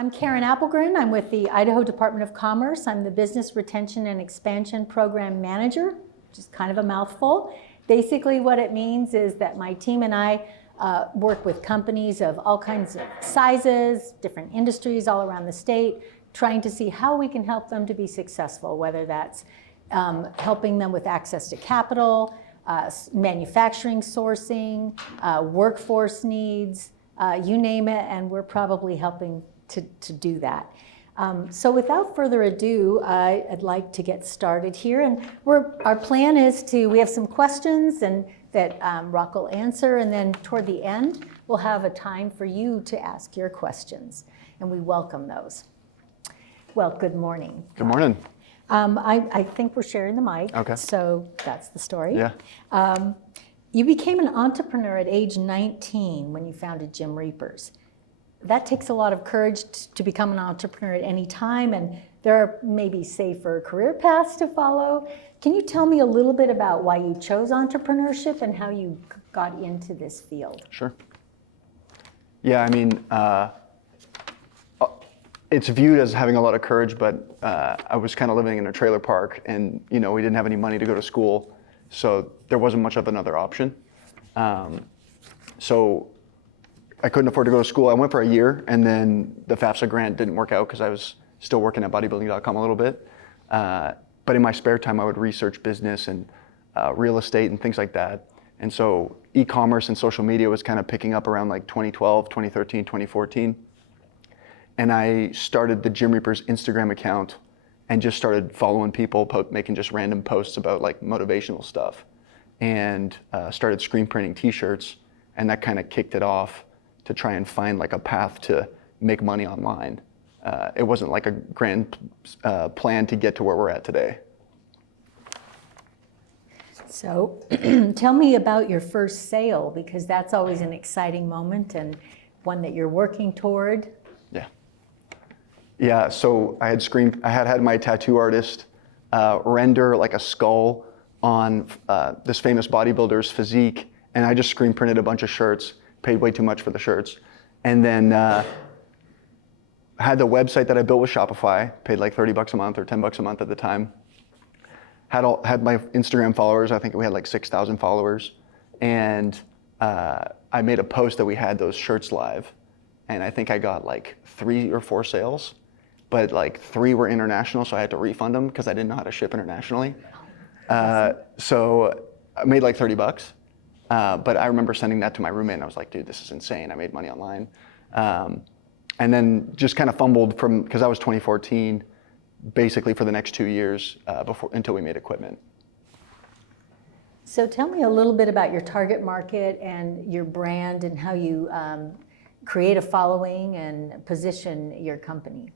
I'm Karen Appelgren. I'm with the Idaho Department of Commerce. I'm the Business Retention and Expansion Program Manager, which is kind of a mouthful. Basically what it means is that my team and I work with companies of all kinds of sizes, different industries all around the state, trying to see how we can help them to be successful, whether that's helping them with access to capital, manufacturing sourcing, workforce needs, you name it, and we're probably helping to do that. So without further ado, I'd like to get started here. And our plan is we have some questions and that Roc will answer, and then toward the end, we'll have a time for you to ask your questions, and we welcome those. Well, good morning. Good morning. I think we're sharing the mic, okay. So that's the story. Yeah. You became an entrepreneur at age 19 when you founded Gymreapers. That takes a lot of courage to become an entrepreneur at any time, and there are maybe safer career paths to follow. Can you tell me a little bit about why you chose entrepreneurship and how you got into this field? Sure. Yeah, I mean, it's viewed as having a lot of courage, but I was kind of living in a trailer park, and we didn't have any money to go to school, so there wasn't much of another option. So I couldn't afford to go to school. I went for a year, and then the FAFSA grant didn't work out because I was still working at bodybuilding.com a little bit. But in my spare time, I would research business and real estate and things like that. And so e-commerce and social media was kind of picking up around like 2012, 2013, 2014. And I started the Gymreapers Instagram account and just started following people, making just random posts about like motivational stuff, and started screen printing t-shirts, and that kind of kicked it off to try and find like a path to make money online. It wasn't like a grand plan to get to where we're at today. So tell me about your first sale, because that's always an exciting moment and one that you're working toward. Yeah, so I had my tattoo artist render like a skull on this famous bodybuilder's physique, and I just screen printed a bunch of shirts, paid way too much for the shirts, and then had the website that I built with Shopify, paid like $30 a month or $10 a month at the time. Had my Instagram followers, I think we had like 6,000 followers, and I made a post that we had those shirts live, and I think I got like 3 or 4 sales, but like 3 were international, so I had to refund them because I didn't know how to ship internationally. So I made like $30, but I remember sending that to my roommate, and I was like, dude, this is insane. I made money online. And then just kind of fumbled because that was 2014, basically for the next 2 years until we made equipment. So tell me a little bit about your target market and your brand and how you create a following and position your company.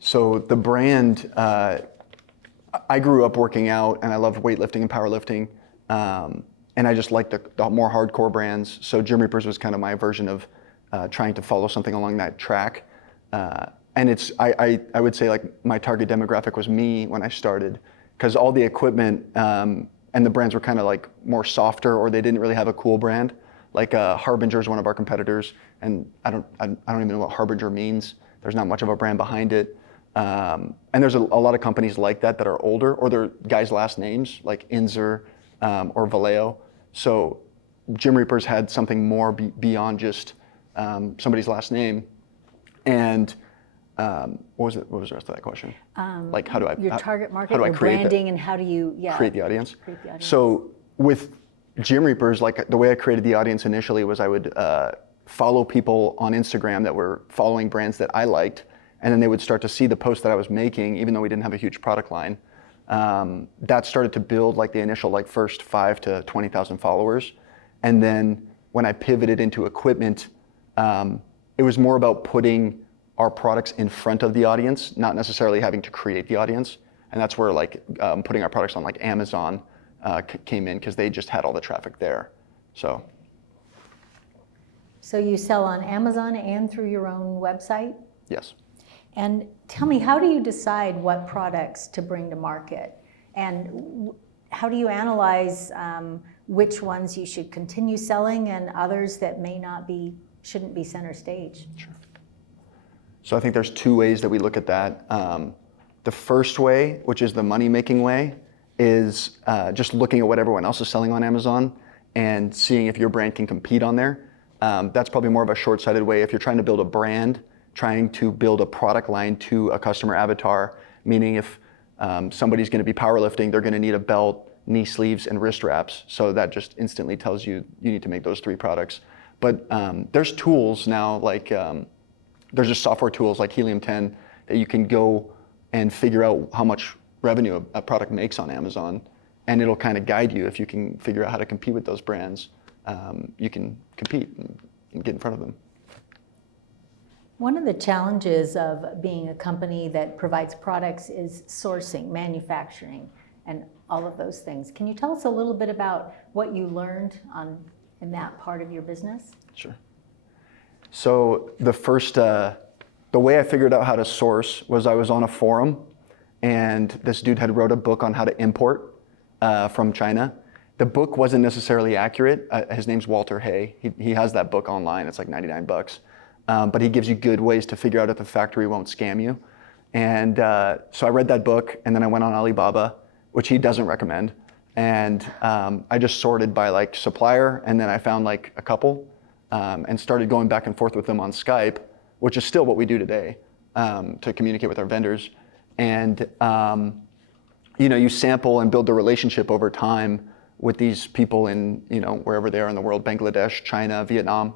So the brand, I grew up working out, and I loved weightlifting and powerlifting, and I just liked the more hardcore brands. So Gymreapers was kind of my version of trying to follow something along that track. And I would say like my target demographic was me when I started, because all the equipment and the brands were kind of like more softer, or they didn't really have a cool brand. Like Harbinger is one of our competitors, and I don't even know what Harbinger means. There's not much of a brand behind it. And there's a lot of companies like that are older, or they're guys' last names, like Inzer or Vallejo. So Gymreapers had something more beyond just somebody's last name. And what was the rest of that question? Like how do I your target market, your branding, and how do you create the audience? So with Gymreapers, like the way I created the audience initially was I would follow people on Instagram that were following brands that I liked, and then they would start to see the posts that I was making, even though we didn't have a huge product line. That started to build like the initial like first 5 to 20,000 followers. And then when I pivoted into equipment, it was more about putting our products in front of the audience, not necessarily having to create the audience. And that's where like putting our products on like Amazon came in, because they just had all the traffic there. So you sell on Amazon and through your own website? Yes. And tell me, how do you decide what products to bring to market? And how do you analyze which ones you should continue selling and others that shouldn't be center stage? Sure. So I think there's two ways that we look at that. The first way, which is the money-making way, is just looking at what everyone else is selling on Amazon and seeing if your brand can compete on there. That's probably more of a short-sighted way. If you're trying to build a brand, trying to build a product line to a customer avatar, meaning if somebody's going to be powerlifting, they're going to need a belt, knee sleeves, and wrist wraps. So that just instantly tells you you need to make those 3 products. But there's tools now, like there's just software tools like Helium 10 that you can go and figure out how much revenue a product makes on Amazon, and it'll kind of guide you. If you can figure out how to compete with those brands, you can compete and get in front of them. One of the challenges of being a company that provides products is sourcing, manufacturing, and all of those things. Can you tell us a little bit about what you learned in that part of your business? Sure. So the way I figured out how to source was I was on a forum, and this dude had wrote a book on how to import from China. The book wasn't necessarily accurate. His name's Walter Hay. He has that book online. It's like $99. But he gives you good ways to figure out if the factory won't scam you. And so I read that book, and then I went on Alibaba, which he doesn't recommend. And I just sorted by like supplier, and then I found like a couple and started going back and forth with them on Skype, which is still what we do today to communicate with our vendors. And you sample and build the relationship over time with these people in wherever they are in the world, Bangladesh, China, Vietnam.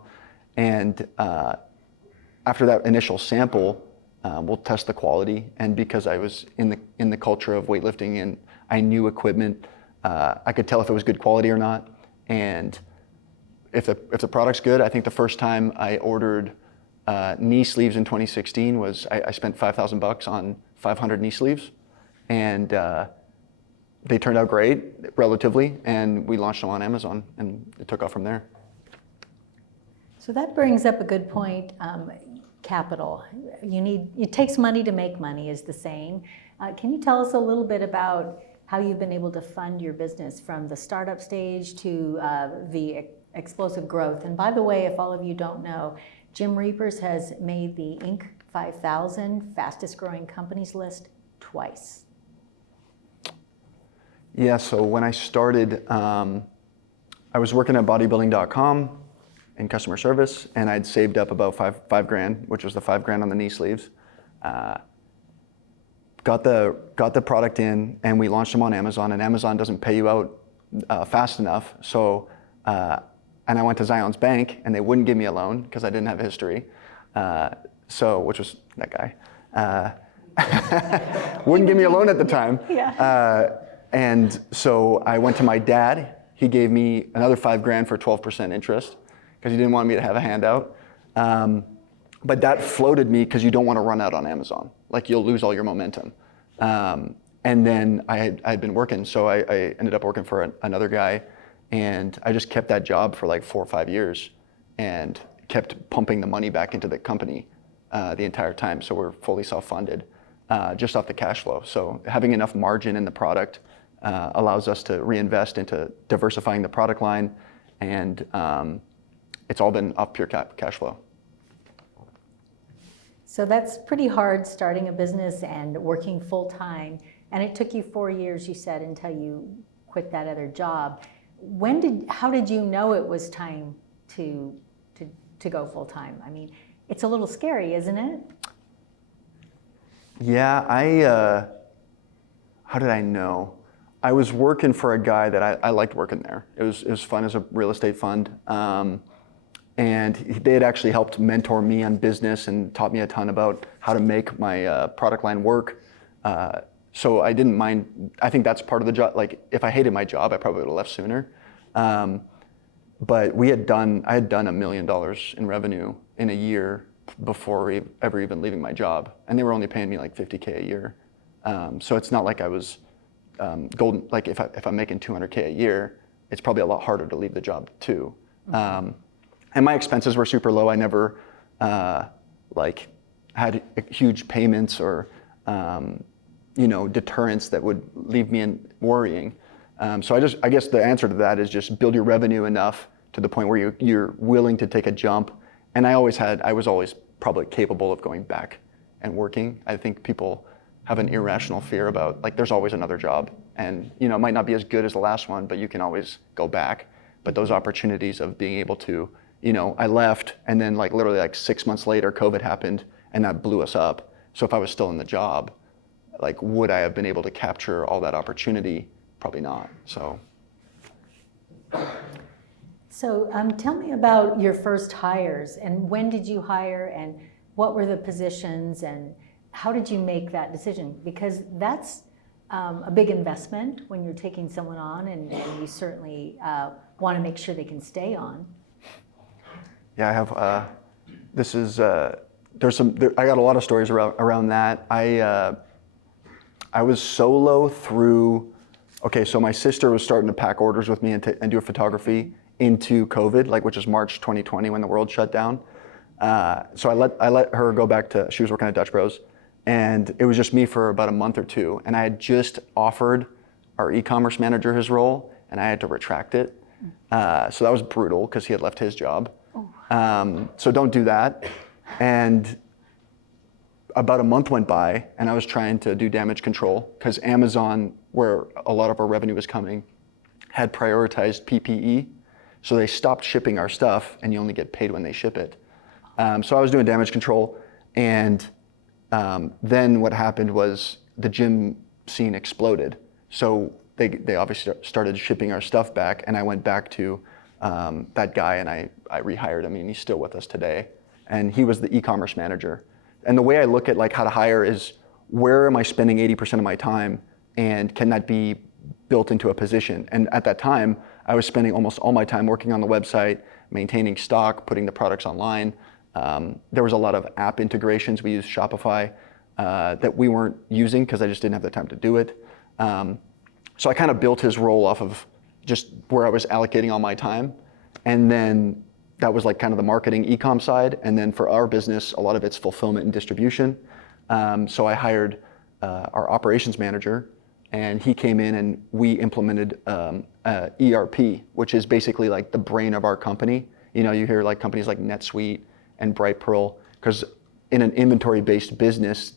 And after that initial sample, we'll test the quality. And because I was in the culture of weightlifting and I knew equipment, I could tell if it was good quality or not. And if the product's good, I think the first time I ordered knee sleeves in 2016 was I spent $5,000 on 500 knee sleeves, and they turned out great relatively, and we launched them on Amazon, and it took off from there. So that brings up a good point. Capital. It takes money to make money, is the saying. Can you tell us a little bit about how you've been able to fund your business from the startup stage to the explosive growth? And by the way, if all of you don't know, Gymreapers has made the Inc. 5000 fastest growing companies list twice. Yeah, so when I started, I was working at bodybuilding.com in customer service, and I'd saved up about five grand, which was the $5,000 on the knee sleeves. Got the product in, and we launched them on Amazon, and Amazon doesn't pay you out fast enough. So, and I went to Zion's bank, and they wouldn't give me a loan because I didn't have a history. Which was that guy. Wouldn't give me a loan at the time. Yeah. And so I went to my dad. He gave me another $5,000 for 12% interest because he didn't want me to have a handout. But that floated me because you don't want to run out on Amazon. Like, you'll lose all your momentum. And then I had been working, so I ended up working for another guy, and I just kept that job for like 4 or 5 years and kept pumping the money back into the company the entire time. So we're fully self-funded just off the cash flow. So having enough margin in the product allows us to reinvest into diversifying the product line, and it's all been off pure cash flow. So that's pretty hard, starting a business and working full time. And it took you 4 years, you said, until you quit that other job. How did you know it was time to go full time? I mean, it's a little scary, isn't it? Yeah, how did I know? I was working for a guy that I liked working there. It was fun as a real estate fund. And they had actually helped mentor me on business and taught me a ton about how to make my product line work. So I didn't mind. I think that's part of the job. Like, if I hated my job, I probably would have left sooner. But I had done $1 million in revenue in a year before ever even leaving my job. And they were only paying me like $50K a year. So it's not like I was golden. Like, if I'm making $200K a year, it's probably a lot harder to leave the job too. And my expenses were super low. I never had huge payments or deterrents that would leave me in worrying. So I guess the answer to that is just build your revenue enough to the point where you're willing to take a jump. And I was always probably capable of going back and working. I think people have an irrational fear about, like, there's always another job, and it might not be as good as the last one, but you can always go back. But those opportunities of being able to, I left, and then like literally like 6 months later, COVID happened, and that blew us up. So if I was still in the job, like, would I have been able to capture all that opportunity? Probably not. So tell me about your first hires, and when did you hire, and what were the positions, and how did you make that decision? Because that's a big investment when you're taking someone on, and you certainly want to make sure they can stay on. Yeah, I have. I got a lot of stories around that. I was solo through. Okay, so my sister was starting to pack orders with me and do photography into COVID, which is March 2020 when the world shut down. So I let her go back to. She was working at Dutch Bros, and it was just me for about a month or two. And I had just offered our e-commerce manager his role, and I had to retract it. So that was brutal because he had left his job. So don't do that. And about a month went by, and I was trying to do damage control because Amazon, where a lot of our revenue was coming, had prioritized PPE. So they stopped shipping our stuff, and you only get paid when they ship it. So I was doing damage control, and then what happened was the gym scene exploded. So they obviously started shipping our stuff back, and I went back to that guy, and I rehired him, and he's still with us today. And he was the e-commerce manager. And the way I look at how to hire is, where am I spending 80% of my time, and can that be built into a position? And at that time, I was spending almost all my time working on the website, maintaining stock, putting the products online. There was a lot of app integrations. We used Shopify that we weren't using because I just didn't have the time to do it. So I kind of built his role off of just where I was allocating all my time. And then that was kind of the marketing e-com side. And then for our business, a lot of it's fulfillment and distribution. So I hired our operations manager, and he came in and we implemented ERP, which is basically the brain of our company. You hear companies like NetSuite and Brightpearl, because in an inventory-based business,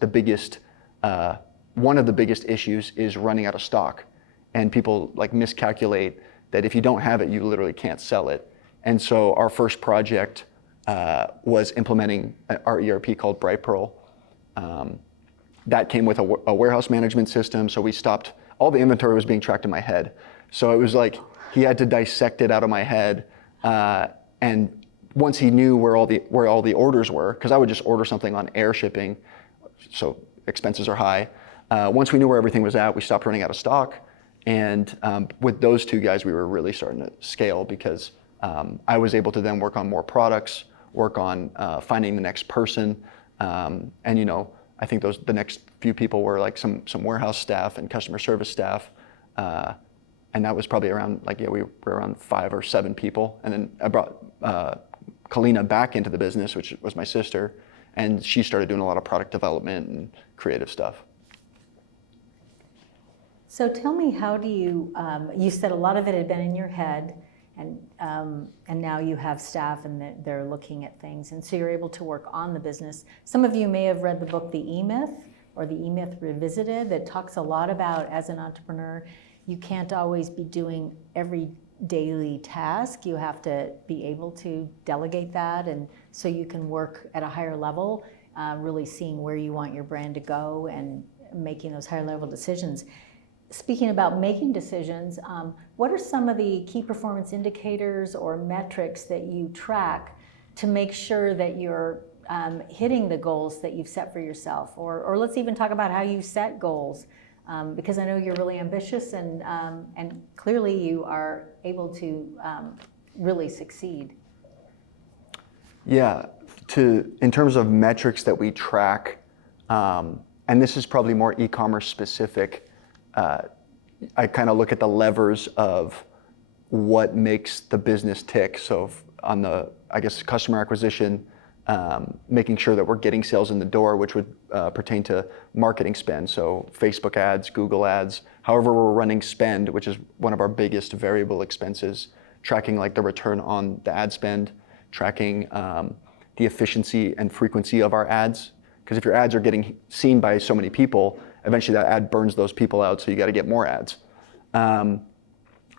one of the biggest issues is running out of stock. And people miscalculate that if you don't have it, you literally can't sell it. And so our first project was implementing our ERP called Brightpearl. That came with a warehouse management system, so we stopped. All the inventory was being tracked in my head. So it was he had to dissect it out of my head. And once he knew where all the orders were, because I would just order something on air shipping, so expenses are high. Once we knew where everything was at, we stopped running out of stock. And with those two guys, we were really starting to scale, because I was able to then work on more products, work on finding the next person. And I think the next few people were some warehouse staff and customer service staff. And that was probably around, we were around 5 or 7 people. And then I brought Kalina back into the business, which was my sister, and she started doing a lot of product development and creative stuff. So tell me, how do you, you said a lot of it had been in your head, and now you have staff and they're looking at things, and so you're able to work on the business. Some of you may have read the book, The E-Myth, or The E-Myth Revisited, that talks a lot about, as an entrepreneur, you can't always be doing every daily task. You have to be able to delegate that, and so you can work at a higher level, really seeing where you want your brand to go and making those higher level decisions. Speaking about making decisions, what are some of the key performance indicators or metrics that you track to make sure that you're hitting the goals that you've set for yourself? Or let's even talk about how you set goals, because I know you're really ambitious, and clearly you are able to really succeed. Yeah, in terms of metrics that we track, and this is probably more e-commerce specific, I kind of look at the levers of what makes the business tick. So on the, customer acquisition, making sure that we're getting sales in the door, which would pertain to marketing spend. So Facebook ads, Google ads, however we're running spend, which is one of our biggest variable expenses, tracking the return on the ad spend, tracking the efficiency and frequency of our ads. Because if your ads are getting seen by so many people, eventually that ad burns those people out, so you got to get more ads.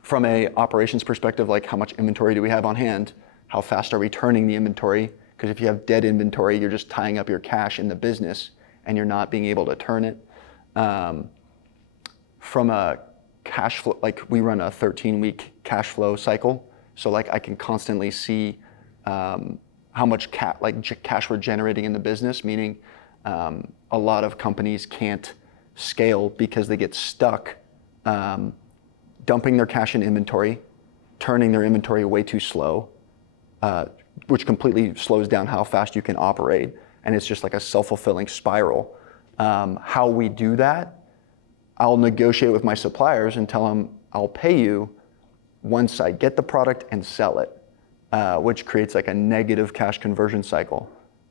From a operations perspective, like how much inventory do we have on hand? How fast are we turning the inventory? Because if you have dead inventory, you're just tying up your cash in the business and you're not being able to turn it. From a cash flow, like we run a 13-week cash flow cycle. So like I can constantly see how much cash we're generating in the business, meaning a lot of companies can't scale because they get stuck dumping their cash in inventory, turning their inventory way too slow, which completely slows down how fast you can operate. And it's just like a self-fulfilling spiral. How we do that, I'll negotiate with my suppliers and tell them I'll pay you once I get the product and sell it, which creates like a negative cash conversion cycle.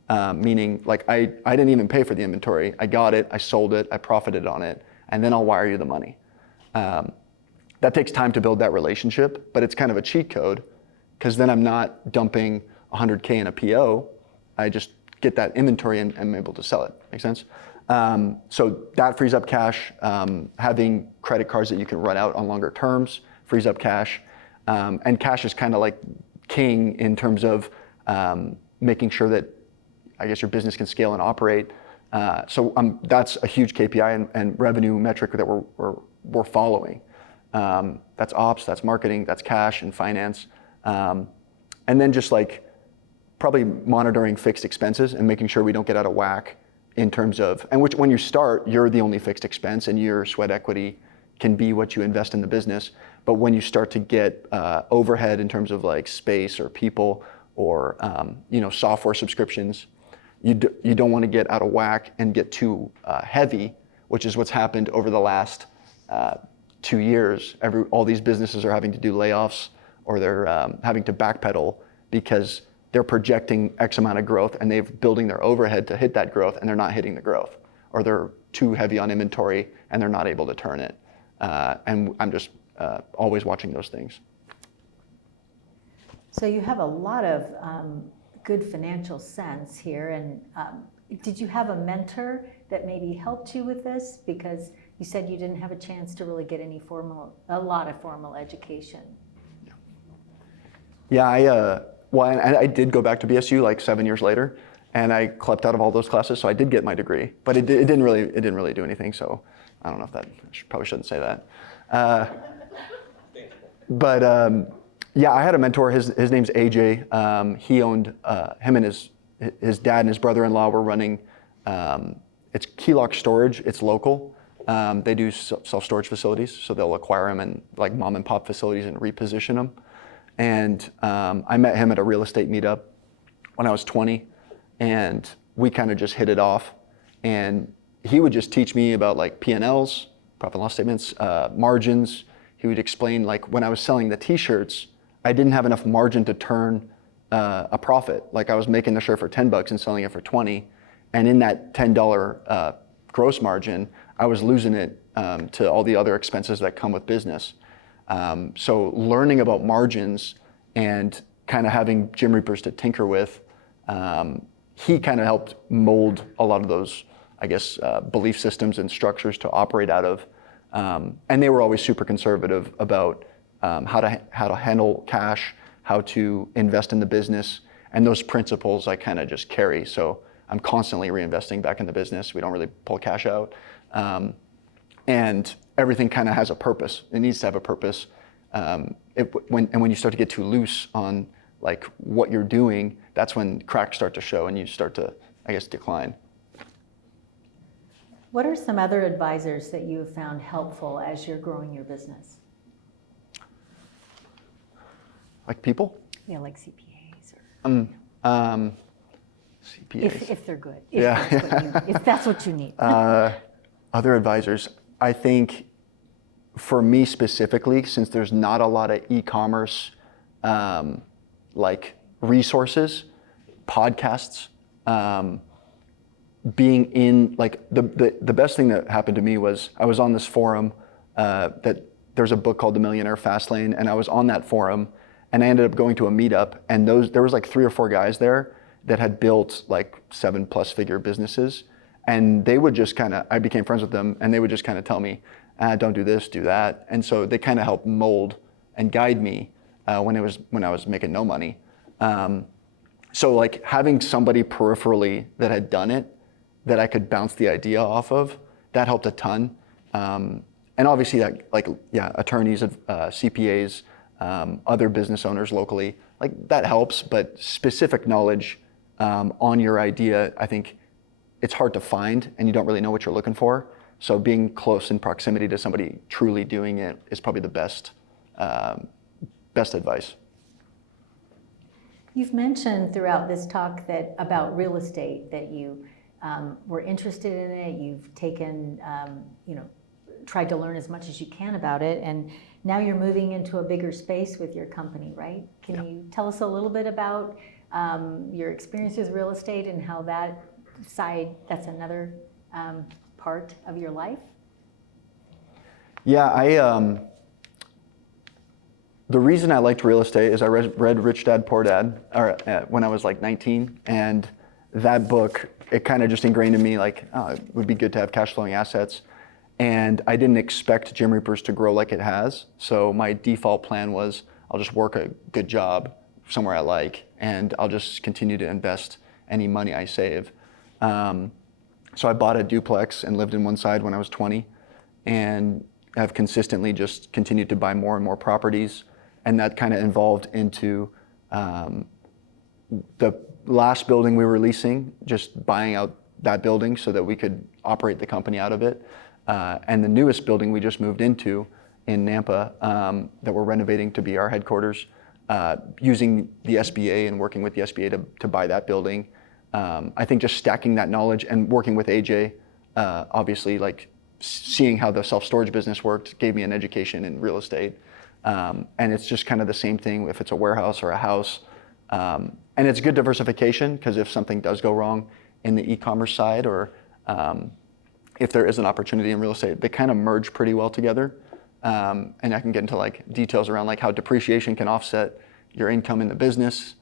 Meaning like I didn't even pay for the inventory. I got it, I sold it, I profited on it, and then I'll wire you the money. That takes time to build that relationship, but it's kind of a cheat code because then I'm not dumping 100K in a PO. I just get that inventory and I'm able to sell it. Make sense? So that frees up cash. Having credit cards that you can run out on longer terms frees up cash. And cash is kind of like king in terms of making sure that I guess your business can scale and operate. So that's a huge KPI and revenue metric that we're following. That's ops, that's marketing, that's cash and finance. And then just like probably monitoring fixed expenses and making sure we don't get out of whack in terms of, and which when you start, you're the only fixed expense and your sweat equity can be what you invest in the business. But when you start to get overhead in terms of like space or people or software subscriptions, you don't want to get out of whack and get too heavy, which is what's happened over the last 2 years. All these businesses are having to do layoffs or they're having to backpedal because they're projecting X amount of growth and they're building their overhead to hit that growth and they're not hitting the growth, or they're too heavy on inventory and they're not able to turn it. And I'm just always watching those things. So you have a lot of good financial sense here, and did you have a mentor that maybe helped you with this? Because you said you didn't have a chance to really get a lot of formal education. Yeah, I did go back to BSU like 7 years later, and I clept out of all those classes, so I did get my degree, but it didn't really do anything. So I don't know if probably shouldn't say that. Yeah, I had a mentor. His name's AJ. He owned him and his dad and his brother-in-law were running. It's Keylock Storage. It's local. They do self-storage facilities, so they'll acquire them in like mom and pop facilities and reposition them. And I met him at a real estate meetup when I was 20, and we kind of just hit it off. And he would just teach me about like P&Ls, profit and loss statements, margins. He would explain like when I was selling the t-shirts, I didn't have enough margin to turn a profit. Like I was making the shirt for $10 and selling it for 20. And in that $10 gross margin, I was losing it to all the other expenses that come with business. So learning about margins and kind of having Gymreapers to tinker with, he kind of helped mold a lot of those, I guess, belief systems and structures to operate out of. And they were always super conservative about how to handle cash, how to invest in the business, and those principles I kind of just carry. So I'm constantly reinvesting back in the business. We don't really pull cash out. And everything kind of has a purpose. It needs to have a purpose. When you start to get too loose on like what you're doing, that's when cracks start to show and you start to, I guess, decline. What are some other advisors that you have found helpful as you're growing your business? Like people? Yeah, like CPAs or CPAs. if they're good. Yeah. If that's what you need. Other advisors. I think for me specifically, since there's not a lot of e-commerce like resources, podcasts, being in like the best thing that happened to me was I was on this forum that there's a book called The Millionaire Fastlane, and I was on that forum and I ended up going to a meetup, and there was like 3 or 4 guys there, that had built like 7+ figure businesses. And they would just I became friends with them, and they would just kind of tell me, don't do this, do that. And so they kind of helped mold and guide me when I was making no money. So like having somebody peripherally that had done it, that I could bounce the idea off of, that helped a ton. And obviously that, attorneys, CPAs, other business owners locally, like that helps, but specific knowledge on your idea, I think it's hard to find, and you don't really know what you're looking for. So being close in proximity to somebody truly doing it is probably the best advice. You've mentioned throughout this talk that about real estate, that you were interested in it. You've taken, tried to learn as much as you can about it, and now you're moving into a bigger space with your company, right? Can you tell us a little bit about your experience with real estate and how that's another part of your life? Yeah, the reason I liked real estate is I read Rich Dad Poor Dad when I was like 19, and that book, it kind of just ingrained in me like, it would be good to have cash flowing assets. And I didn't expect Gymreapers to grow like it has. So my default plan was I'll just work a good job somewhere I like, and I'll just continue to invest any money I save. So I bought a duplex and lived in one side when I was 20, and have consistently just continued to buy more and more properties. And that kind of evolved into the last building we were leasing, just buying out that building so that we could operate the company out of it. And the newest building we just moved into in Nampa that we're renovating to be our headquarters, using the SBA and working with the SBA to buy that building. I think just stacking that knowledge and working with AJ, obviously like seeing how the self-storage business worked gave me an education in real estate. And it's just kind of the same thing if it's a warehouse or a house. And it's good diversification, because if something does go wrong in the e-commerce side, or if there is an opportunity in real estate, they kind of merge pretty well together. And I can get into like details around like how depreciation can offset your income in the business.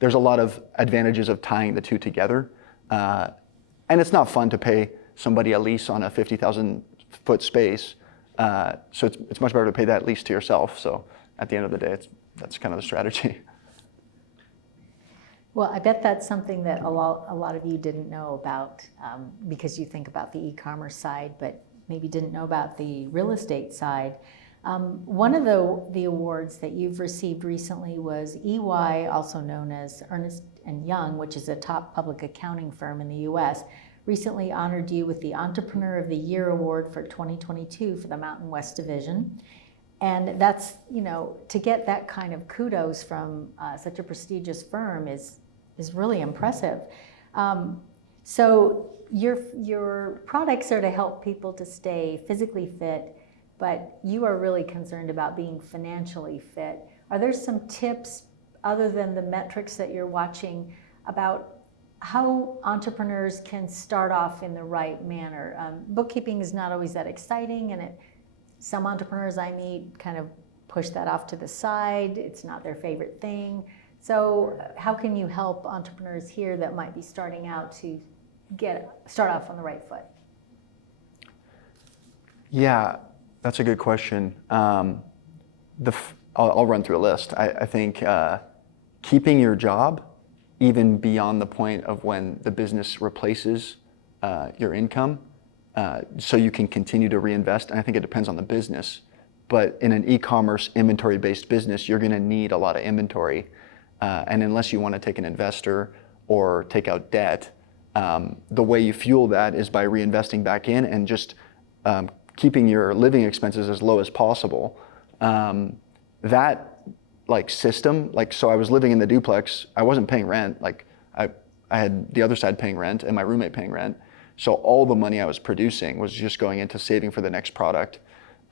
There's a lot of advantages of tying the two together. And it's not fun to pay somebody a lease on a 50,000 foot space. So it's much better to pay that lease to yourself. So at the end of the day, that's kind of the strategy. Well, I bet that's something that a lot of you didn't know about, because you think about the e-commerce side, but maybe didn't know about the real estate side. One of the awards that you've received recently was EY, also known as Ernst & Young, which is a top public accounting firm in the US, recently honored you with the Entrepreneur of the Year Award for 2022 for the Mountain West Division. And that's, to get that kind of kudos from such a prestigious firm is really impressive. So your products are to help people to stay physically fit, but you are really concerned about being financially fit. Are there some tips, other than the metrics that you're watching, about how entrepreneurs can start off in the right manner? Bookkeeping is not always that exciting, and some entrepreneurs I meet kind of push that off to the side. It's not their favorite thing. So how can you help entrepreneurs here that might be starting out to start off on the right foot? Yeah, that's a good question. I'll run through a list. I think keeping your job, even beyond the point of when the business replaces your income, so you can continue to reinvest. And I think it depends on the business. But in an e-commerce inventory-based business, you're going to need a lot of inventory. And unless you want to take an investor or take out debt, the way you fuel that is by reinvesting back in and just keeping your living expenses as low as possible. That system, so I was living in the duplex, I wasn't paying rent. I had the other side paying rent and my roommate paying rent. So all the money I was producing was just going into saving for the next product.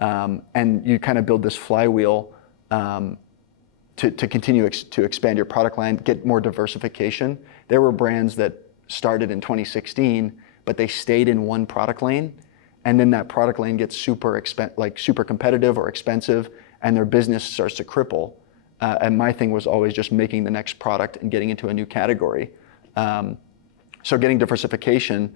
And you kind of build this flywheel to continue to expand your product line, get more diversification. There were brands that started in 2016, but they stayed in one product lane, and then that product lane gets super competitive or expensive, and their business starts to cripple. And my thing was always just making the next product and getting into a new category. So getting diversification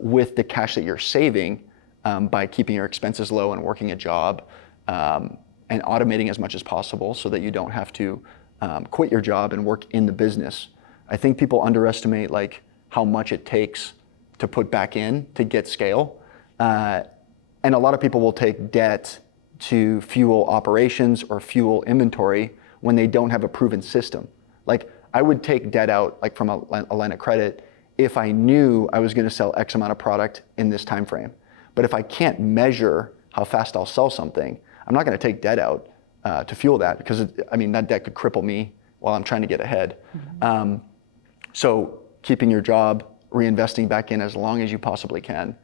with the cash that you're saving by keeping your expenses low and working a job and automating as much as possible so that you don't have to quit your job and work in the business. I think people underestimate like how much it takes to put back in to get scale. And a lot of people will take debt to fuel operations or fuel inventory when they don't have a proven system. Like I would take debt out like from a line of credit if I knew I was going to sell X amount of product in this time frame. But if I can't measure how fast I'll sell something, I'm not going to take debt out to fuel that, because that debt could cripple me while I'm trying to get ahead. Mm-hmm. So keeping your job, reinvesting back in as long as you possibly can,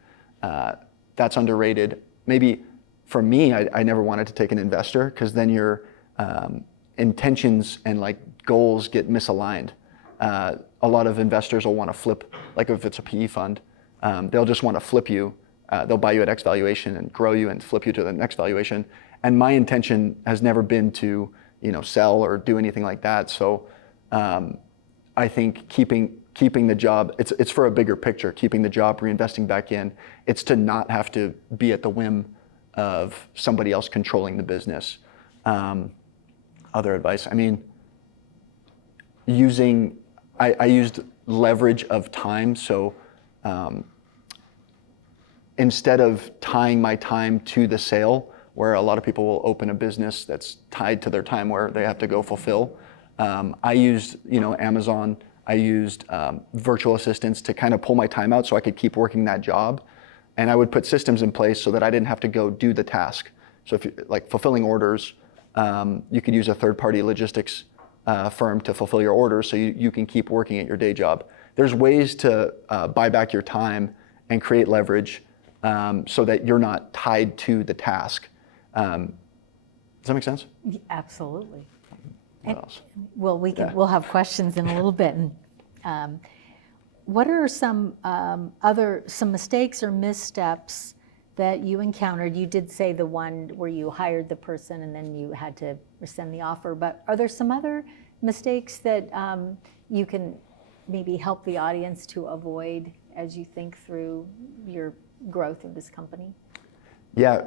that's underrated. Maybe for me, I never wanted to take an investor, because then your intentions and like goals get misaligned. A lot of investors will want to flip, like if it's a PE fund, they'll just want to flip you. They'll buy you at X valuation and grow you and flip you to the next valuation. And my intention has never been to, sell or do anything like that. So I think keeping the job, it's for a bigger picture, keeping the job, reinvesting back in. It's to not have to be at the whim of somebody else controlling the business. Other advice, I used leverage of time. So instead of tying my time to the sale, where a lot of people will open a business that's tied to their time where they have to go fulfill, I used Amazon. I used virtual assistants to kind of pull my time out so I could keep working that job. And I would put systems in place so that I didn't have to go do the task. So if you, like fulfilling orders, you could use a third-party logistics firm to fulfill your orders so you can keep working at your day job. There's ways to buy back your time and create leverage so that you're not tied to the task. Does that make sense? Absolutely. What else? Well, we'll have questions in a little bit. And what are some mistakes or missteps that you encountered? You did say the one where you hired the person and then you had to rescind the offer, but are there some other mistakes that you can maybe help the audience to avoid as you think through your growth of this company? Yeah,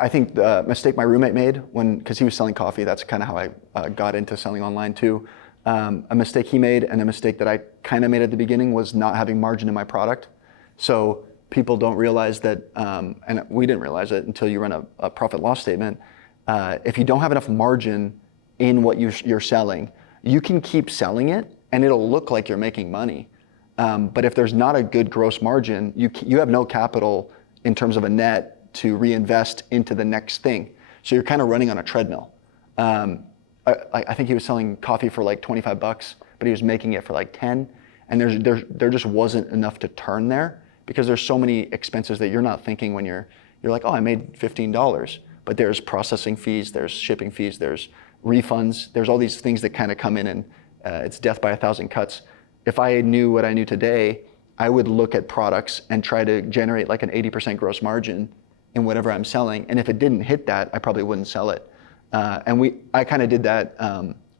I think the mistake my roommate made because he was selling coffee, that's kind of how I got into selling online too. A mistake he made and a mistake that I kind of made at the beginning was not having margin in my product. So people don't realize that, and we didn't realize it until you run a profit loss statement. If you don't have enough margin in what you're selling, you can keep selling it and it'll look like you're making money. But if there's not a good gross margin, you have no capital in terms of a net to reinvest into the next thing. So you're kind of running on a treadmill. I think he was selling coffee for like $25, but he was making it for like 10. And there just wasn't enough to turn there because there's so many expenses that you're not thinking when you're like, oh, I made $15. But there's processing fees, there's shipping fees, there's refunds, there's all these things that kind of come in, and it's death by a thousand cuts. If I knew what I knew today, I would look at products and try to generate like an 80% gross margin in whatever I'm selling. And if it didn't hit that, I probably wouldn't sell it. I kind of did that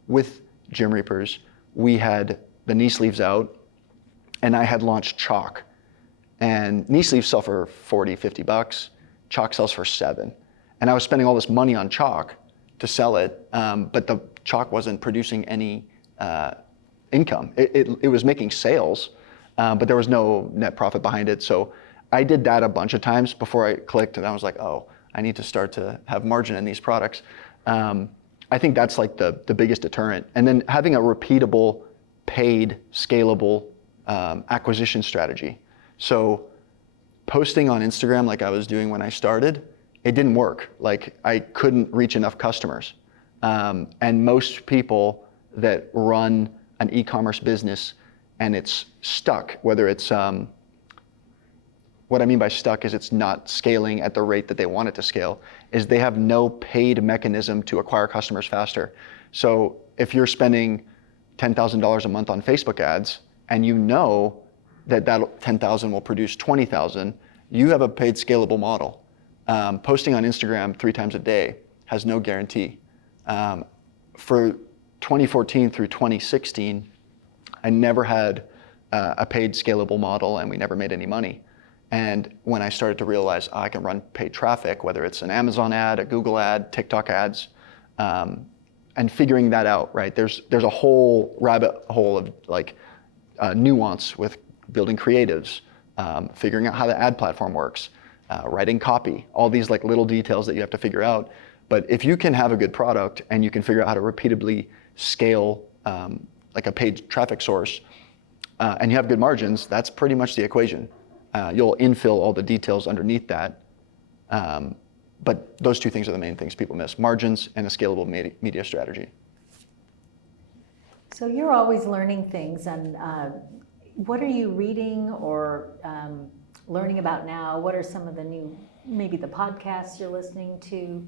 with Gymreapers. We had the knee sleeves out and I had launched chalk. And knee sleeves sell for $40, $50. Chalk sells for $7. And I was spending all this money on chalk to sell it, but the chalk wasn't producing any income. It was making sales, but there was no net profit behind it. So I did that a bunch of times before I clicked, and I was like, oh, I need to start to have margin in these products. I think that's like the biggest deterrent. And then having a repeatable, paid, scalable acquisition strategy. So posting on Instagram like I was doing when I started, it didn't work. Like I couldn't reach enough customers. And most people that run an e-commerce business and it's stuck, whether it's, what I mean by stuck is it's not scaling at the rate that they want it to scale, is they have no paid mechanism to acquire customers faster. So if you're spending $10,000 a month on Facebook ads and you know that 10,000 will produce 20,000, you have a paid scalable model. Posting on Instagram 3 times a day has no guarantee. for 2014 through 2016, I never had a paid scalable model, and we never made any money. And when I started to realize I can run paid traffic, whether it's an Amazon ad, a Google ad, TikTok ads, and figuring that out, right? There's a whole rabbit hole of like nuance with building creatives, figuring out how the ad platform works, writing copy, all these like little details that you have to figure out. But if you can have a good product and you can figure out how to repeatedly scale like a paid traffic source, and you have good margins, that's pretty much the equation. You'll infill all the details underneath that. But those two things are the main things people miss: margins and a scalable media strategy. So you're always learning things, and what are you reading or learning about now? What are some of the new, maybe the podcasts you're listening to?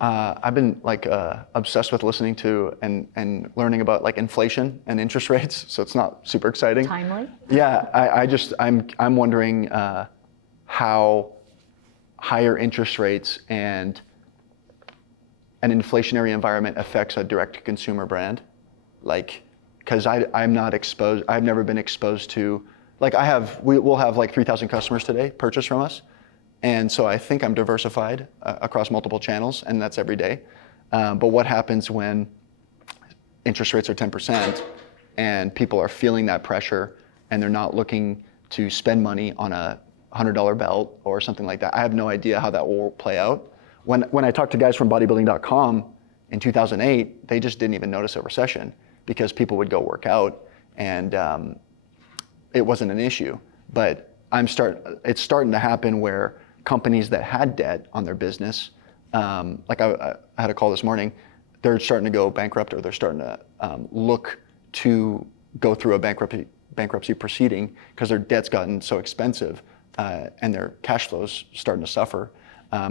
I've been like obsessed with listening to and learning about like inflation and interest rates. So it's not super exciting. Timely? Yeah, I'm wondering how higher interest rates and an inflationary environment affects a direct-to-consumer brand. Like, because I'm not exposed. I've never been exposed to. Like we'll have like 3,000 customers today purchase from us. And so I think I'm diversified across multiple channels, and that's every day. But what happens when interest rates are 10% and people are feeling that pressure and they're not looking to spend money on a $100 belt or something like that? I have no idea how that will play out. When I talked to guys from bodybuilding.com in 2008, they just didn't even notice a recession because people would go work out and it wasn't an issue. But it's starting to happen where companies that had debt on their business, like I had a call this morning, they're starting to go bankrupt, or they're starting to look to go through a bankruptcy proceeding because their debt's gotten so expensive and their cash flow's starting to suffer,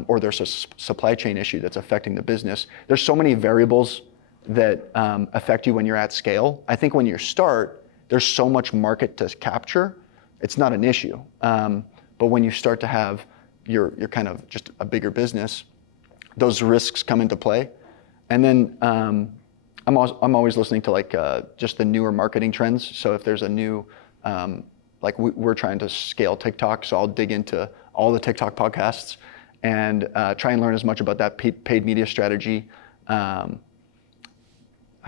or there's a supply chain issue that's affecting the business. There's so many variables that affect you when you're at scale. I think when you start, there's so much market to capture, it's not an issue. But when you start to have you're kind of just a bigger business, those risks come into play. And then I'm always listening to like just the newer marketing trends. So if there's a new, like we're trying to scale TikTok, so I'll dig into all the TikTok podcasts and try and learn as much about that paid media strategy.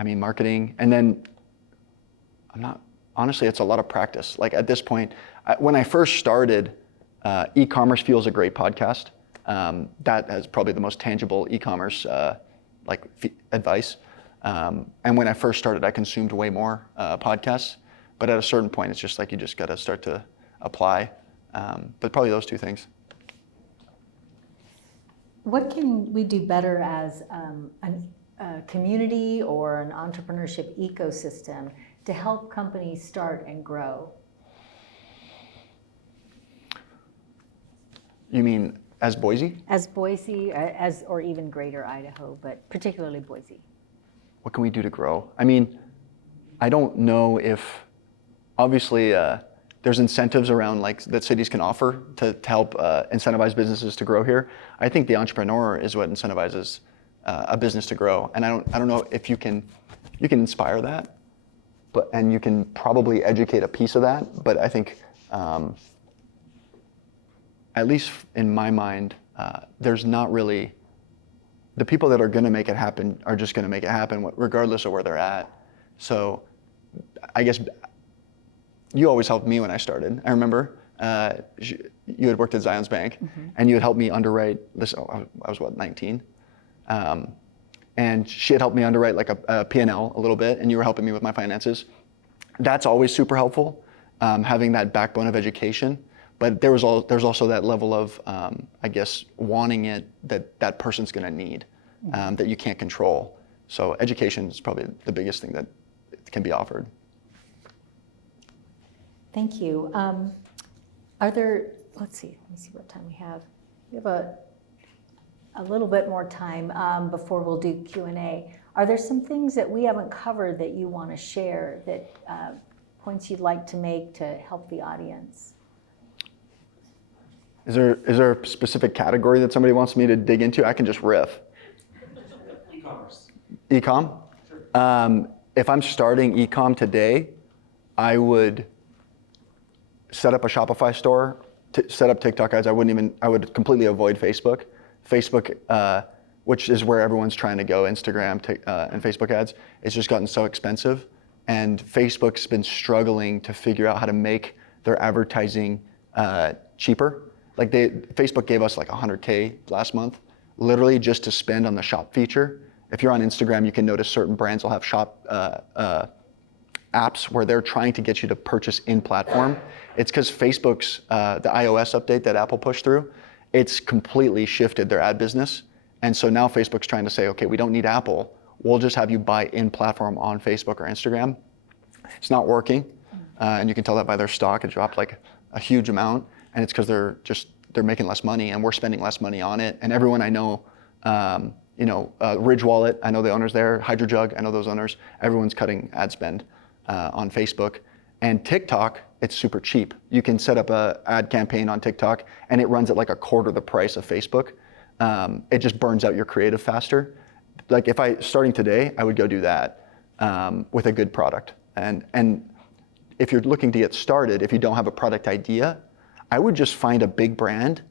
Marketing. And then honestly, it's a lot of practice. Like at this point, when I first started, E-commerce Fuel is a great podcast. That has probably the most tangible e-commerce advice. And when I first started, I consumed way more podcasts. But at a certain point, it's just like you just got to start to apply. But probably those two things. What can we do better as a community or an entrepreneurship ecosystem to help companies start and grow? You mean as Boise? As Boise, or even greater Idaho, but particularly Boise. What can we do to grow? I don't know if, obviously, there's incentives around like that cities can offer to help incentivize businesses to grow here. I think the entrepreneur is what incentivizes a business to grow, and I don't know if you can inspire that, and you can probably educate a piece of that, but I think. At least in my mind, there's not really, the people that are going to make it happen are just going to make it happen regardless of where they're at. So I guess you always helped me when I started. I remember you had worked at Zion's Bank, and you had helped me underwrite this. I was 19? And she had helped me underwrite like a P&L a little bit, and you were helping me with my finances. That's always super helpful, having that backbone of education. But there's also that level of, I guess, wanting it that person's going to need, that you can't control. So education is probably the biggest thing that can be offered. Thank you. Are there, let me see what time we have. We have a little bit more time before we'll do Q&A. Are there some things that we haven't covered that you want to share, that points you'd like to make to help the audience? Is there a specific category that somebody wants me to dig into? I can just riff. E-commerce. E-com? Sure. If I'm starting e-com today, I would set up a Shopify store, set up TikTok ads. I would completely avoid Facebook. Facebook, which is where everyone's trying to go, Instagram and Facebook ads, it's just gotten so expensive. And Facebook's been struggling to figure out how to make their advertising cheaper. Like Facebook gave us like $100K last month, literally just to spend on the shop feature. If you're on Instagram, you can notice certain brands will have shop apps where they're trying to get you to purchase in platform. It's because Facebook's, the iOS update that Apple pushed through, it's completely shifted their ad business. And so now Facebook's trying to say, okay, we don't need Apple. We'll just have you buy in platform on Facebook or Instagram. It's not working. And you can tell that by their stock. It dropped like a huge amount. And it's because they're making less money and we're spending less money on it. And everyone I know, Ridge Wallet, I know the owners there, HydroJug, I know those owners. Everyone's cutting ad spend on Facebook. And TikTok, it's super cheap. You can set up an ad campaign on TikTok and it runs at like a quarter the price of Facebook. It just burns out your creative faster. Like starting today, I would go do that with a good product. And if you're looking to get started, if you don't have a product idea, I would just find a big brand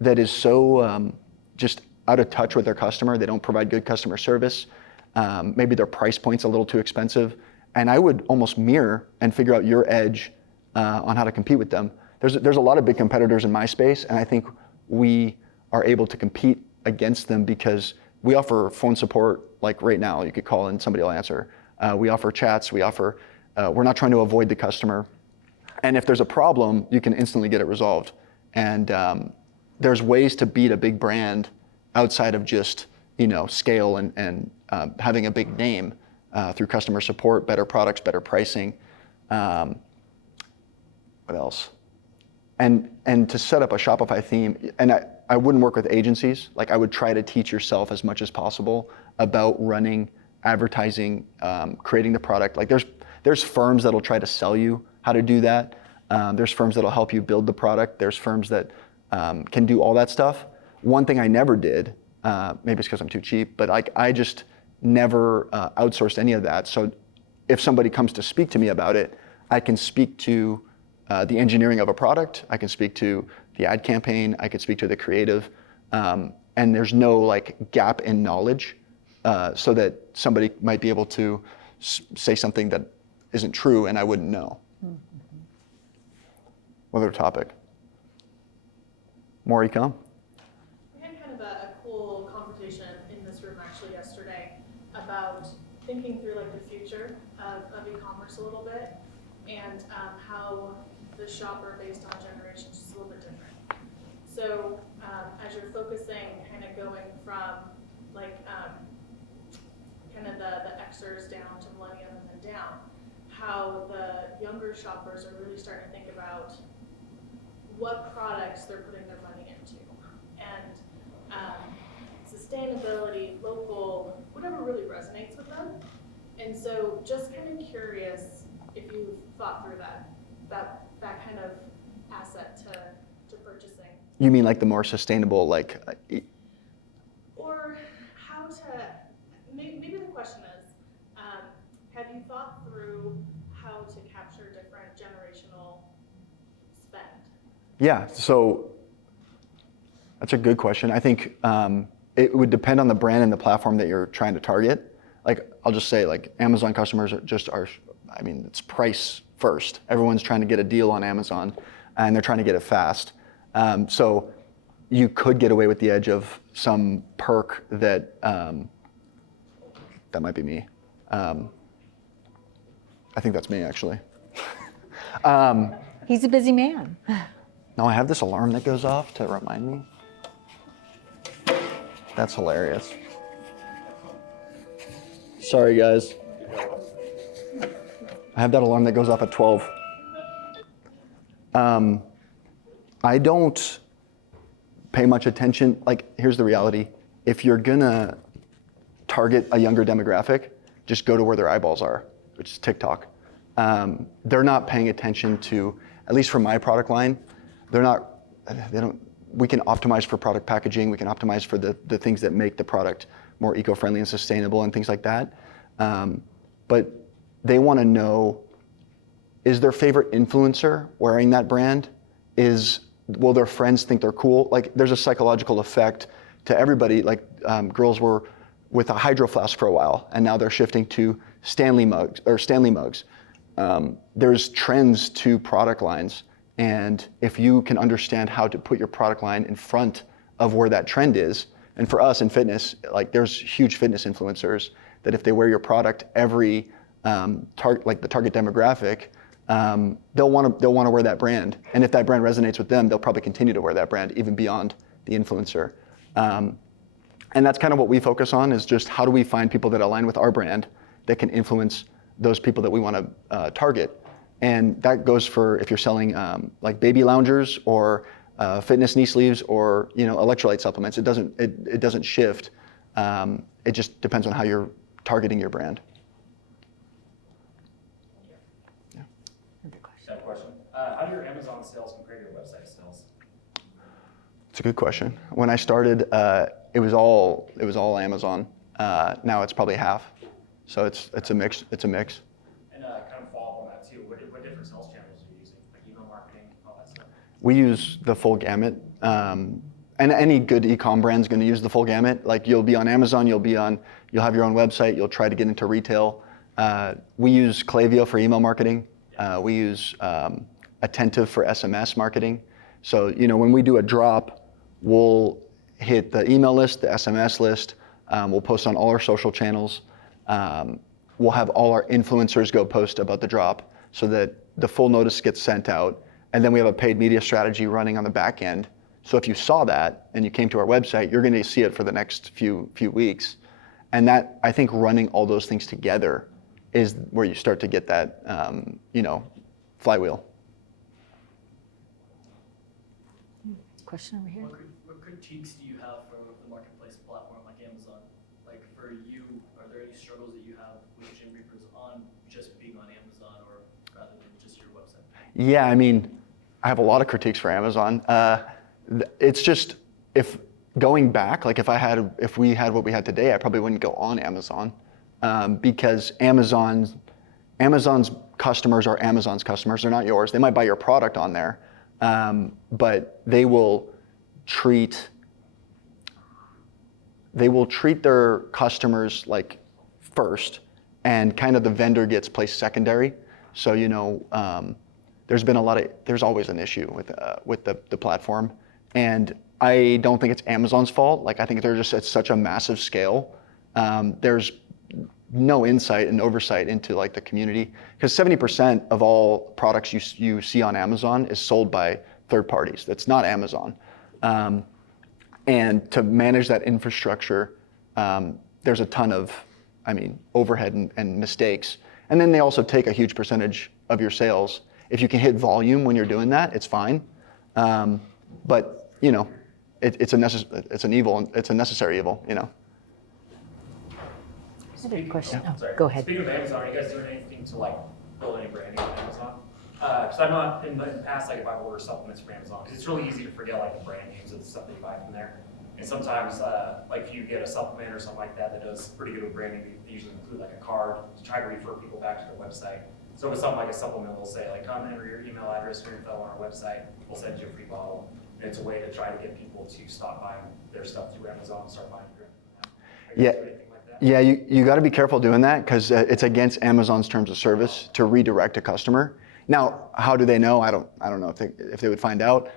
that is so just out of touch with their customer. They don't provide good customer service. Maybe their price point's a little too expensive. And I would almost mirror and figure out your edge on how to compete with them. There's a lot of big competitors in my space, and I think we are able to compete against them because we offer phone support. Like right now, you could call and somebody will answer. We offer chats. We're not trying to avoid the customer. And if there's a problem, you can instantly get it resolved. And there's ways to beat a big brand outside of just scale and having a big name through customer support, better products, better pricing. What else? And to set up a Shopify theme, and I wouldn't work with agencies. Like I would try to teach yourself as much as possible about running advertising, creating the product. Like there's firms that'll try to sell you how to do that. There's firms that'll help you build the product. There's firms that can do all that stuff. One thing I never did, maybe it's because I'm too cheap, but I just never outsourced any of that. So if somebody comes to speak to me about it, I can speak to the engineering of a product. I can speak to the ad campaign. I can speak to the creative. And there's no like gap in knowledge so that somebody might be able to say something that isn't true and I wouldn't know. Mm-hmm. What other topic? More e-com? We had kind of a cool conversation in this room actually yesterday about thinking through like the future of e-commerce a little bit and how the shopper based on generations is a little bit different. So as you're focusing, kind of going from like kind of the Xers down to millennium and then down, how the younger shoppers are really starting to think about what products they're putting their money into. And sustainability, local, whatever really resonates with them. And so just kind of curious if you've thought through that kind of asset to purchasing. You mean like the more sustainable, like? Or how to, maybe the question is, have you thought through how to capture different generational spend? Yeah, so that's a good question. I think it would depend on the brand and the platform that you're trying to target. Like, I'll just say like Amazon customers it's price first. Everyone's trying to get a deal on Amazon and they're trying to get it fast. So you could get away with the edge of some perk that might be me. I think that's me actually. He's a busy man. No, I have this alarm that goes off to remind me. That's hilarious. Sorry, guys. I have that alarm that goes off at 12. I don't pay much attention. Like, here's the reality. If you're gonna target a younger demographic, just go to where their eyeballs are, which is TikTok. They're not paying attention to, at least for my product line, we can optimize for product packaging, we can optimize for the things that make the product more eco-friendly and sustainable and things like that. But they want to know, is their favorite influencer wearing that brand? Will their friends think they're cool? Like, there's a psychological effect to everybody. Like, girls were with a Hydro Flask for a while, and now they're shifting to Stanley mugs. There's trends to product lines, and if you can understand how to put your product line in front of where that trend is, and for us in fitness, like, there's huge fitness influencers that if they wear your product, every the target demographic, they'll want to wear that brand, and if that brand resonates with them, they'll probably continue to wear that brand even beyond the influencer. And that's kind of what we focus on, is just how do we find people that align with our brand that can influence those people that we want to target. And that goes for if you're selling like baby loungers or fitness knee sleeves or electrolyte supplements. It doesn't shift. It just depends on how you're targeting your brand. That question. How do your Amazon sales compare to your website sales? It's a good question. When I started, it was all Amazon. Now it's probably half. So it's a mix. It's a mix. And kind of follow up on that too. What different sales channels are you using? Like email marketing, all that stuff? We use the full gamut. And any good e-com brand is going to use the full gamut. Like, you'll be on Amazon, you'll have your own website, you'll try to get into retail. We use Klaviyo for email marketing. We use Attentive for SMS marketing. So, when we do a drop, we'll hit the email list, the SMS list. We'll post on all our social channels. We'll have all our influencers go post about the drop so that the full notice gets sent out. And then we have a paid media strategy running on the back end. So if you saw that and you came to our website, you're going to see it for the next few weeks. And that, I think, running all those things together is where you start to get that, flywheel. Question over here. What critiques do you have for the marketplace platform like Amazon? Like, for you, are there any struggles that you have with Gymreapers on just being on Amazon, or rather than just your website? Yeah, I mean, I have a lot of critiques for Amazon. It's just, if going back, like if we had what we had today, I probably wouldn't go on Amazon, because Amazon's customers are Amazon's customers. They're not yours. They might buy your product on there, but they will treat their customers like first, and kind of the vendor gets placed secondary. So, there's always an issue with the platform, and I don't think it's Amazon's fault. Like, I think they're just at such a massive scale. There's no insight and oversight into like the community, because 70% of all products you see on Amazon is sold by third parties. That's not Amazon. And to manage that infrastructure, there's a ton of, overhead and mistakes. And then they also take a huge percentage of your sales. If you can hit volume when you're doing that, it's fine. But it's a necessary evil. I have a question. Yeah, sorry. Go ahead. Speaking of Amazon, are you guys doing anything to like build any branding on Amazon? Because I'm not in the past, like if I order supplements from Amazon, because it's really easy to forget like the brand names of the stuff that you buy from there. And sometimes, like if you get a supplement or something like that does pretty good with branding, they usually include like a card to try to refer people back to their website. So with something like a supplement, they'll say like, come enter your email address or info on our website, we'll send you a free bottle. And it's a way to try to get people to stop buying their stuff through Amazon and start buying through Amazon. Yeah, you got to be careful doing that, because it's against Amazon's terms of service to redirect a customer. Now, how do they know? I don't know if they would find out.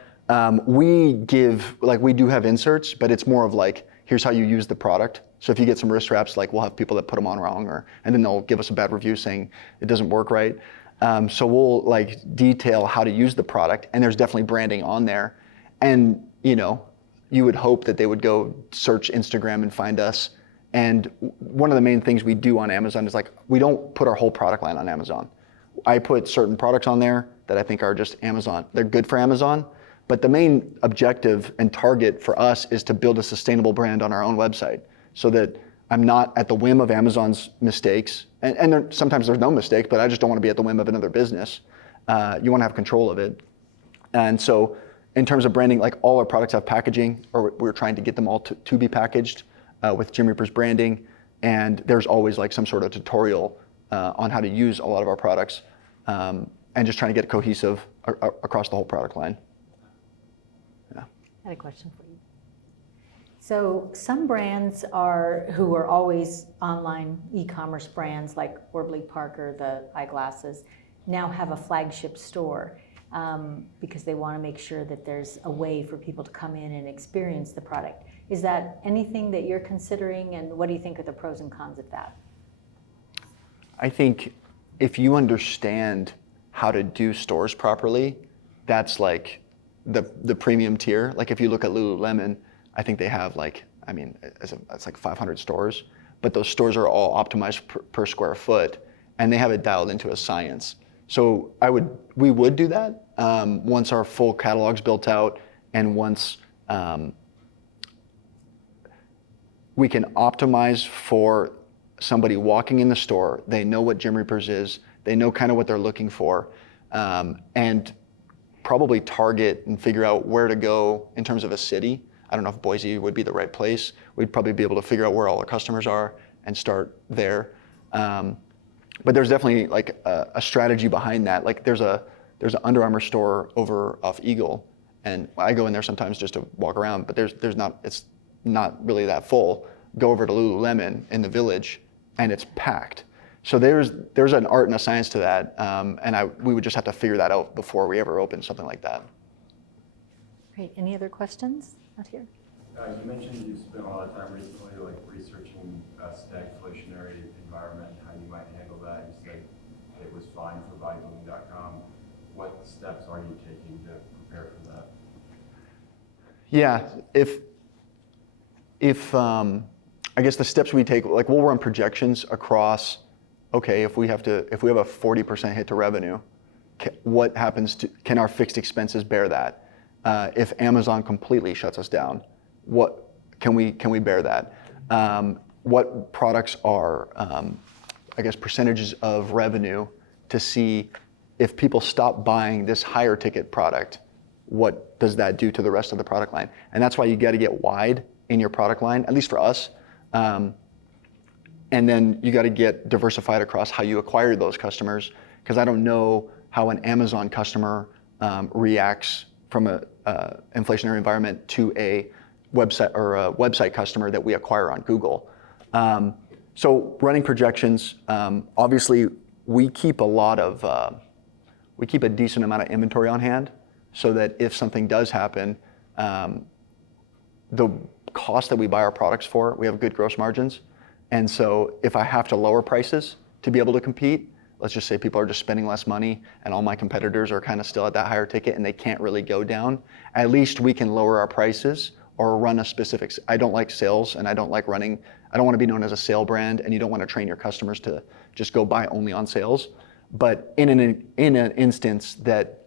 We do have inserts, but it's more of like, here's how you use the product. So if you get some wrist wraps, like we'll have people that put them on wrong, and then they'll give us a bad review saying it doesn't work right. So we'll like detail how to use the product, and there's definitely branding on there. And you would hope that they would go search Instagram and find us. And one of the main things we do on Amazon is like, we don't put our whole product line on Amazon. I put certain products on there that I think are just Amazon. They're good for Amazon, but the main objective and target for us is to build a sustainable brand on our own website, so that I'm not at the whim of Amazon's mistakes. And sometimes there's no mistakes, but I just don't want to be at the whim of another business. You want to have control of it. And so in terms of branding, like all our products have packaging, or we're trying to get them all to be packaged. with Gymreapers branding, and there's always like some sort of tutorial on how to use a lot of our products, and just trying to get cohesive across the whole product line. Yeah. I had a question for you. So some brands who are always online e-commerce brands like Warby Parker, the eyeglasses, now have a flagship store because they want to make sure that there's a way for people to come in and experience the product. Is that anything that you're considering, and what do you think are the pros and cons of that? I think if you understand how to do stores properly, that's like the premium tier. Like if you look at Lululemon, I think they have like, I mean, it's like 500 stores, but those stores are all optimized per square foot, and they have it dialed into a science. So we would do that once our full catalog's built out, and once we can optimize for somebody walking in the store. They know what Gymreapers is. They know kind of what they're looking for, and probably target and figure out where to go in terms of a city. I don't know if Boise would be the right place. We'd probably be able to figure out where all our customers are and start there. But there's definitely like a strategy behind that. Like there's an Under Armour store over off Eagle, and I go in there sometimes just to walk around, but it's not really that full. Go over to Lululemon in the Village, and it's packed. So there's an art and a science to that, and we would just have to figure that out before we ever open something like that. Great. Any other questions out here? You mentioned you spent a lot of time recently like researching a stagflationary environment, how you might handle that. You said it was fine for bodybuilding.com. What steps are you taking to prepare for that? Yeah, if I guess the steps we take, like we'll run projections across, okay, if we have a 40% hit to revenue, what happens can our fixed expenses bear that? If Amazon completely shuts us down, what can we bear that? What products are, I guess, percentages of revenue to see if people stop buying this higher ticket product, what does that do to the rest of the product line? And that's why you got to get wide in your product line, at least for us. And then you got to get diversified across how you acquire those customers, because I don't know how an Amazon customer reacts from a inflationary environment to a website customer that we acquire on Google. So running projections, obviously we keep a decent amount of inventory on hand, so that if something does happen, the cost that we buy our products for, we have good gross margins. And so if I have to lower prices to be able to compete, let's just say people are just spending less money and all my competitors are kind of still at that higher ticket and they can't really go down, at least we can lower our prices or run a specific. I don't like sales, and I don't want to be known as a sale brand, and you don't want to train your customers to just go buy only on sales. But in an instance that,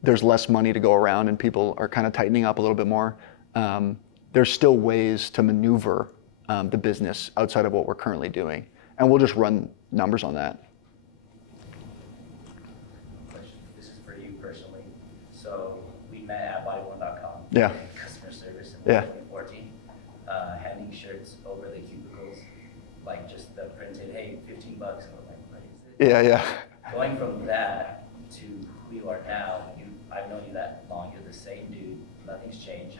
there's less money to go around and people are kind of tightening up a little bit more, there's still ways to maneuver the business outside of what we're currently doing. And we'll just run numbers on that. Question. This is for you personally. So we met at bodybuilding.com. Yeah. Customer service in 2014, handing shirts over the cubicles, like just the printed, hey, $15, and we're like, what is it? Yeah. Going from that to who you are now, I've known you that long, you're the same dude, nothing's changed.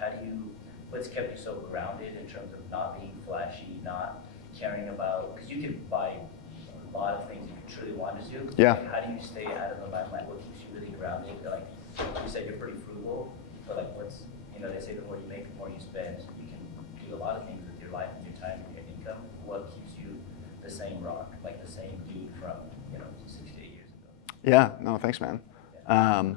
What's kept you so grounded in terms of not being flashy, not caring about, because you could buy a lot of things if you truly wanted to. Yeah. Like, how do you stay out of the limelight? What keeps you really grounded? Like, you said you're pretty frugal, but like they say the more you make, the more you spend. So you can do a lot of things with your life and your time and your income. What keeps you the same Roc, like the same dude from, 6 to 8 years ago? Yeah, no, thanks, man. Yeah.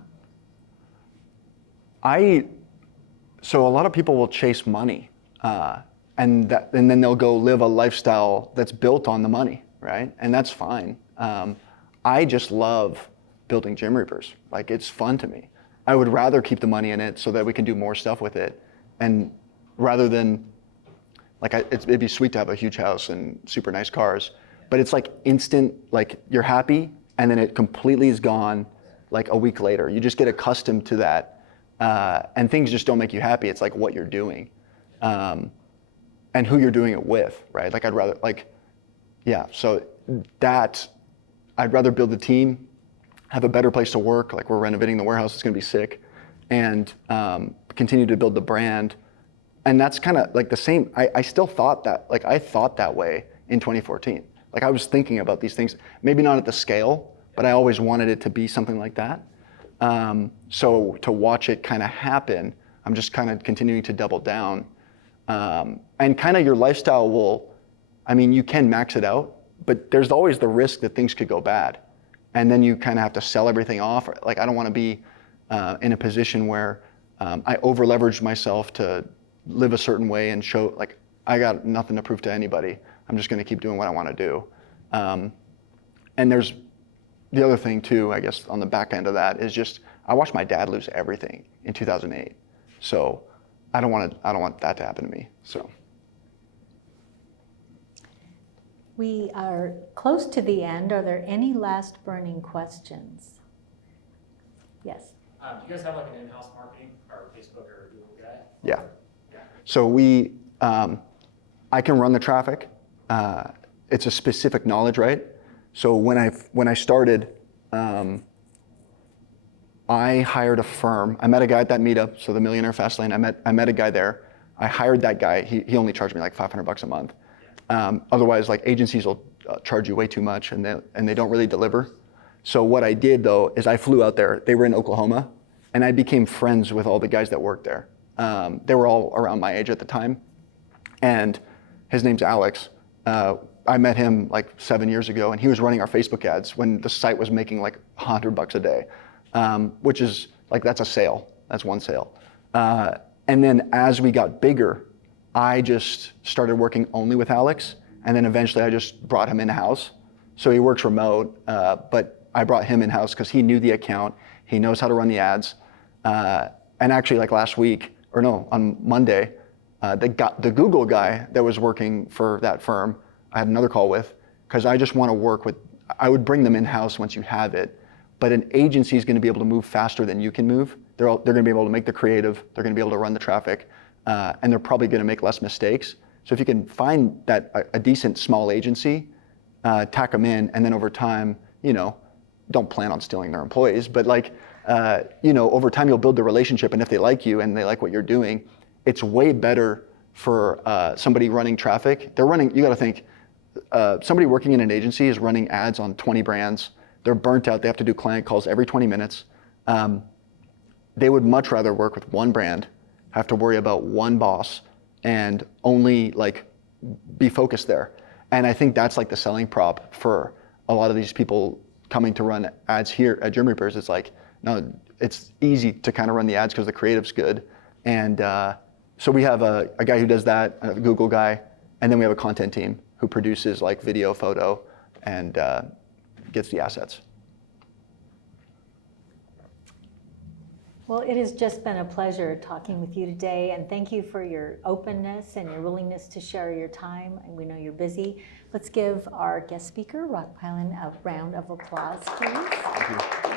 So a lot of people will chase money, and then they'll go live a lifestyle that's built on the money, right? And that's fine. I just love building Gymreapers. Like, it's fun to me. I would rather keep the money in it so that we can do more stuff with it, and rather than it'd be sweet to have a huge house and super nice cars, but it's like instant. Like, you're happy, and then it completely is gone. Like a week later, you just get accustomed to that. And things just don't make you happy. It's like what you're doing. and who you're doing it with, right? Like I'd rather so that I'd rather build the team, have a better place to work. Like we're renovating the warehouse, it's gonna be sick, and continue to build the brand. And that's kind of like the same. I still thought that, like I thought that way in 2014. Like I was thinking about these things, maybe not at the scale, but I always wanted it to be something like that. So to watch it kind of happen, I'm just kind of continuing to double down. And kind of your lifestyle will, I mean, you can max it out, but there's always the risk that things could go bad. And then you kind of have to sell everything off. Like I don't want to be in a position where I over leverage myself to live a certain way and show, like I got nothing to prove to anybody. I'm just going to keep doing what I want to do. And there's the other thing too, I guess on the back end of that is just, I watched my dad lose everything in 2008. So I don't want that to happen to me, so. We are close to the end. Are there any last burning questions? Yes. Do you guys have like an in-house marketing or Facebook or Google guy? Yeah. So we, I can run the traffic. It's a specific knowledge, right? So when I started, I hired a firm. I met a guy at that meetup, so the Millionaire Fastlane. I met a guy there. I hired that guy. He only charged me like $500 a month. Otherwise, like agencies will charge you way too much, and they don't really deliver. So what I did though is I flew out there. They were in Oklahoma, and I became friends with all the guys that worked there. They were all around my age at the time, and his name's Alex. I met him like 7 years ago, and he was running our Facebook ads when the site was making like $100 a day. Which is like, that's a sale, that's one sale. And then as we got bigger, I just started working only with Alex. And then eventually I just brought him in-house. So he works remote, but I brought him in-house because he knew the account. He knows how to run the ads. And actually like last week, or no, on Monday, the Google guy that was working for that firm, I had another call with, because I just want to work with, I would bring them in-house once you have it. But an agency is going to be able to move faster than you can move. They're going to be able to make the creative. They're going to be able to run the traffic, and they're probably going to make less mistakes. So if you can find that a decent small agency, tack them in, and then over time, don't plan on stealing their employees, but like, over time you'll build the relationship, and if they like you and they like what you're doing, it's way better for somebody running traffic. You got to think, somebody working in an agency is running ads on 20 brands. They're burnt out. They have to do client calls every 20 minutes. They would much rather work with one brand, have to worry about one boss, and only like be focused there. And I think that's like the selling prop for a lot of these people coming to run ads here at Gymreapers. It's like, no, it's easy to kind of run the ads because the creative's good. And so we have a guy who does that, a Google guy, and then we have a content team who produces like video, photo, and gets the assets. Well, it has just been a pleasure talking with you today, and thank you for your openness and your willingness to share your time. And we know you're busy. Let's give our guest speaker, Roc Pilon, a round of applause, please. Thank you.